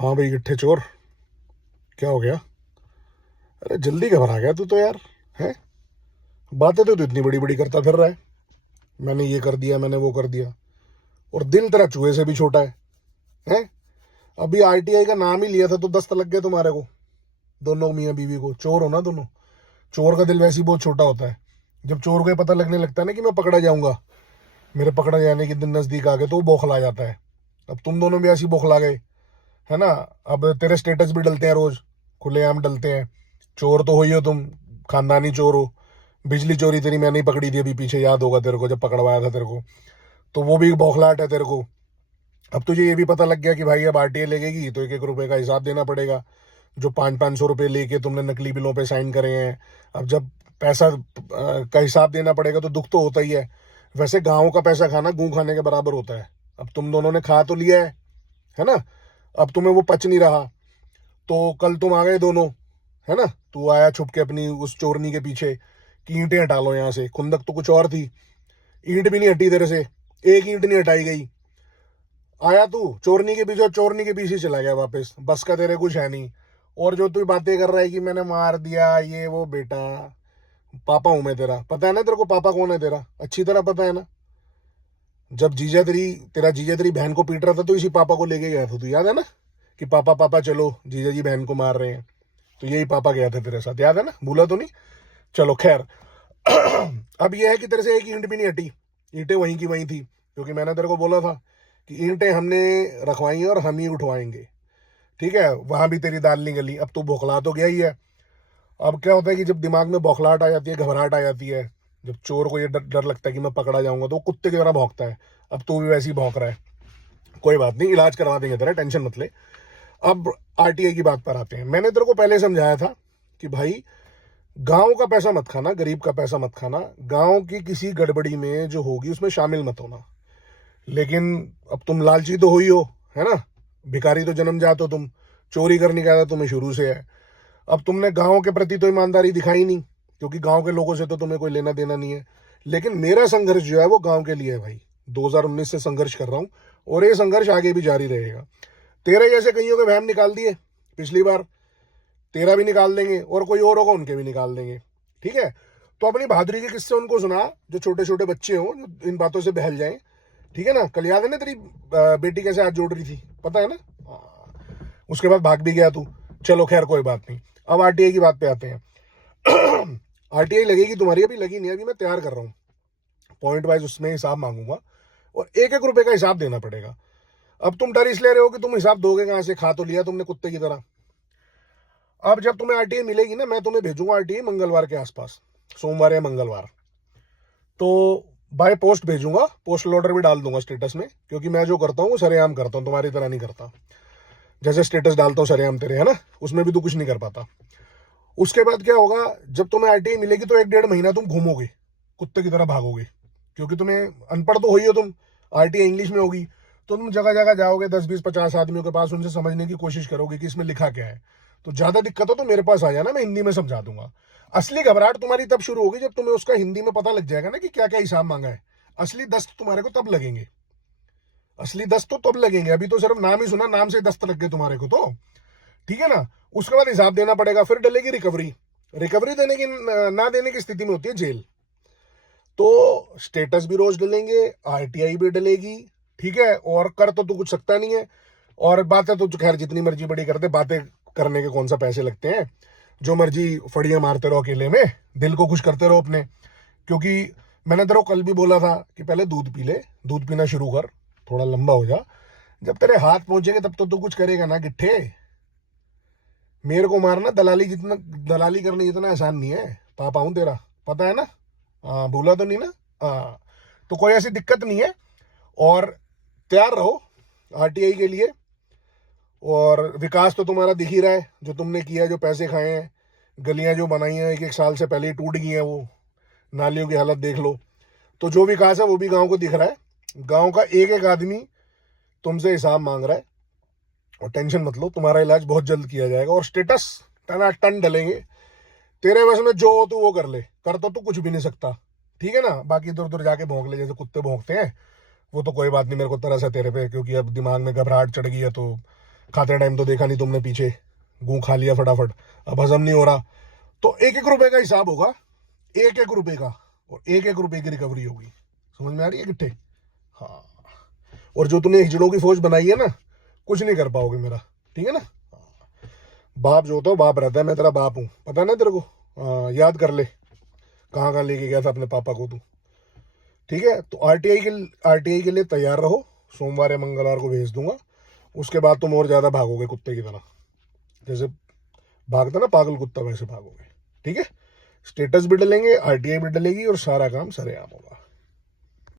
हाँ भाई गिट्ठे चोर, क्या हो गया? अरे जल्दी घबरा गया तू तो यार। है, बातें तो तू इतनी बड़ी बड़ी करता फिर रहा है। मैंने ये कर दिया, मैंने वो कर दिया, और दिल तेरा चूहे से भी छोटा है। हैं? अभी आईटीआई का नाम ही लिया था तो 10 लग गए तुम्हारे को। दोनों मियाँ बीवी को चोर हो ना दोनों। चोर का दिल वैसे ही बहुत छोटा होता है। जब चोर को ये पता लगने लगता है ना कि मैं पकड़ा जाऊंगा, मेरे पकड़ा जाने के दिन नजदीक आ गए, तो वो बौखला जाता है। अब तुम दोनों भी ऐसी बौखला गए, है ना। अब तेरे स्टेटस भी डलते हैं रोज, खुलेआम डलते हैं। चोर तो हो ही हो तुम, खानदानी चोर हो। बिजली चोरी तेरी मैंने ही पकड़ी थी अभी पीछे, याद होगा तेरे को, जब पकड़वाया था तेरे को। तो वो भी बौखलाहट है तेरे को। अब तुझे ये भी पता लग गया कि भाई अब आरटीए लगेगी तो 1-1 रुपए का हिसाब देना पड़ेगा। जो 500-500 रुपए लेके तुमने नकली बिलों पे साइन करे हैं, अब जब पैसा का हिसाब देना पड़ेगा तो दुख तो होता ही है। वैसे गाँव का पैसा खाना गूं खाने के बराबर होता है। अब तुम दोनों ने खा तो लिया है ना। अब तुम्हें वो पच नहीं रहा, तो कल तुम आ गए दोनों, है ना। तू आया छुप के अपनी उस चोरनी के पीछे कि ईंटें हटा लो यहाँ से। खुंदक तो कुछ और थी, ईंट भी नहीं हटी तेरे से, एक ईंट नहीं हटाई गई। आया तू चोरनी के पीछे और चोरनी के पीछे चला गया वापस। बस का तेरे कुछ है नहीं। और जो तू बातें कर रहा है कि मैंने मार दिया ये वो, बेटा पापा हूं मैं तेरा, पता है ना तेरे को पापा कौन है तेरा, अच्छी तरह पता है ना। जब तेरा जीजा तेरी बहन को पीट रहा था तो इसी पापा को लेके गया था तू, याद है ना। कि पापा पापा चलो जीजा जी बहन को मार रहे हैं, तो यही पापा गया था तेरे साथ, याद है ना, भूला तो नहीं। चलो खैर। अब यह है कि तेरे से एक ईंट भी नहीं हटी, ईंटें वहीं की वहीं थी, क्योंकि मैंने तेरे को बोला था कि ईंटें हमने रखवाई हैं और हम ही उठवाएंगे। ठीक है, वहां भी तेरी दाल नहीं गली। अब तू बौखला तो गया ही है। अब क्या होता है कि जब दिमाग में बौखलाहट आ जाती है, घबराहट आ जाती है, जब चोर को ये डर डर लगता है कि मैं पकड़ा जाऊंगा, तो वो कुत्ते की तरह भौंकता है। अब तू भी वैसे ही भौंक रहा है। कोई बात नहीं, इलाज करवा देंगे तेरा, टेंशन मत ले। अब आरटीआई की बात पर आते हैं। मैंने तेरे को पहले समझाया था कि भाई गांव का पैसा मत खाना, गरीब का पैसा मत खाना, गांव की किसी गड़बड़ी में जो होगी उसमें शामिल मत होना। लेकिन अब तुम लालची तो हो ही हो, है ना। भिखारी तो जन्मजात हो तुम, चोरी करने का आदत तुम्हें शुरू से है। अब तुमने गांव के प्रति तो ईमानदारी दिखाई नहीं, क्योंकि गांव के लोगों से तो तुम्हें कोई लेना देना नहीं है। लेकिन मेरा संघर्ष जो है वो गांव के लिए है भाई। 2019 से संघर्ष कर रहा हूं, और ये संघर्ष आगे भी जारी रहेगा। तेरे जैसे कईयों के वहम निकाल दिए पिछली बार, तेरा भी निकाल देंगे, और कोई और होगा उनके भी निकाल देंगे। ठीक है, तो अपनी बहादुरी के किस्से उनको सुना जो छोटे छोटे बच्चे हों, जो इन बातों से बहल जाएं। ठीक है ना। कल याद है ना तेरी बेटी कैसे हाथ जोड़ रही थी, पता है ना। उसके बाद भाग भी गया तू। चलो खैर कोई बात नहीं। अब आरटीआई की बात पे आते हैं। आरटीआई लगेगी तुम्हारी, अभी लगी नहीं, अभी मैं तैयार कर रहा हूँ। पॉइंट वाइज उसमें हिसाब मांगूंगा, और 1-1 रुपए का हिसाब देना पड़ेगा। अब तुम डर इसलिए रहे हो कि तुम हिसाब दोगे कहां से, खा तो लिया तुमने कुत्ते की तरह। अब जब तुम्हें आरटीआई मिलेगी ना, मैं तुम्हें भेजूंगा आरटीआई मंगलवार के आसपास, सोमवार या मंगलवार। तो बाय पोस्ट भेजूंगा, पोस्टल ऑर्डर भी डाल दूंगा स्टेटस में, क्योंकि मैं जो करता हूँ वो सरेआम करता हूँ, तुम्हारी तरह नहीं करता। जैसे स्टेटस डालता हूँ सरेआम तेरे, है ना, उसमें भी तू कुछ नहीं कर पाता। उसके बाद क्या होगा, जब तुम्हें आरटीआई मिलेगी तो 1-1.5 महीना तुम घूमोगे, कुत्ते की तरह भागोगे, क्योंकि तुम्हें अनपढ़ तो हो ही हो तुम। आरटीआई इंग्लिश में होगी, तो तुम जगह जगह जाओगे, 10-20-50 आदमियों के पास, उनसे समझने की कोशिश करोगे कि इसमें लिखा क्या है। तो ज्यादा दिक्कत हो तो मेरे पास आ जाना, मैं हिंदी में समझा दूंगा। असली घबराहट तुम्हारी तब शुरू होगी जब तुम्हें उसका हिंदी में पता लग जाएगा ना कि क्या क्या हिसाब मांगा है। असली दस्त तुम्हारे को तब लगेंगे, असली दस्त तो तब लगेंगे। अभी तो सिर्फ नाम ही सुना, नाम से दस्त लग गए तुम्हारे को तो। ठीक है ना। उसके बाद हिसाब देना पड़ेगा, फिर डलेगी रिकवरी। रिकवरी देने की ना देने की स्थिति में होती है जेल। तो स्टेटस भी रोज डलेंगे, आरटीआई भी डलेगी। ठीक है, और कर तो तू कुछ सकता नहीं है। और बातें तो खैर जितनी मर्जी बड़ी कर दे, बातें करने के कौन सा पैसे लगते हैं। जो मर्जी फड़ियां मारते रहो अकेले में, दिल को खुश करते रहो अपने। क्योंकि मैंने तेरे को कल भी बोला था कि पहले दूध पी ले, दूध पीना शुरू कर, थोड़ा लंबा हो जा। जब तेरे हाथ पहुंचेंगे तब तो तू कुछ करेगा ना गिट्ठे। मेरे को मारना दलाली करनी इतना आसान नहीं है। पापा हूं तेरा, पता है ना। हाँ, भूला तो नहीं ना। हाँ, तो कोई ऐसी दिक्कत नहीं है। और तैयार रहो आरटीआई के लिए। और विकास तो तुम्हारा दिख ही रहा है, जो तुमने किया, जो पैसे खाए हैं, गलियां जो बनाई हैं 1-1 साल से पहले ही टूट गई हैं, वो नालियों की हालत देख लो। तो जो विकास है वो भी गांव को दिख रहा है। गांव का एक एक आदमी तुमसे हिसाब मांग रहा है। और टेंशन मत लो, तुम्हारा इलाज बहुत जल्द किया जाएगा, और स्टेटस टनाटन डलेंगे। तेरे बस में जो हो तू वो कर ले, कर तो तू कुछ भी नहीं सकता। ठीक है ना। बाकी इधर उधर जाके भौंक ले जैसे कुत्ते भौंकते हैं, वो तो कोई बात नहीं, मेरे को तरस है तेरे पे, क्योंकि अब दिमाग में घबराहट चढ़ गई है तो खाते टाइम तो देखा नहीं तुमने, पीछे गूं खा लिया फटाफट, अब हजम नहीं हो रहा। तो 1-1 रुपए का हिसाब होगा, 1-1 रुपए का, और 1-1 रुपए की रिकवरी होगी। समझ में आ रही है किट्टे? हाँ। और जो तूने हिजड़ों की फौज बनाई है ना, कुछ नहीं कर पाओगे मेरा, ठीक है ना? बाप जो होता है बाप रहता है, मैं तेरा बाप हूँ, पता है ना तेरे को? याद कर ले कहाँ कहाँ लेके गया था अपने पापा को तू, ठीक है? तो आरटीआई के लिए तैयार रहो, सोमवार या मंगलवार को भेज दूंगा। उसके बाद तुम और ज्यादा भागोगे कुत्ते की तरह, जैसे भागता ना पागल कुत्ता, वैसे भागोगे, ठीक है? स्टेटस भी डलेंगे, आरटीआई भी डलेगी, और सारा काम सरेआम होगा।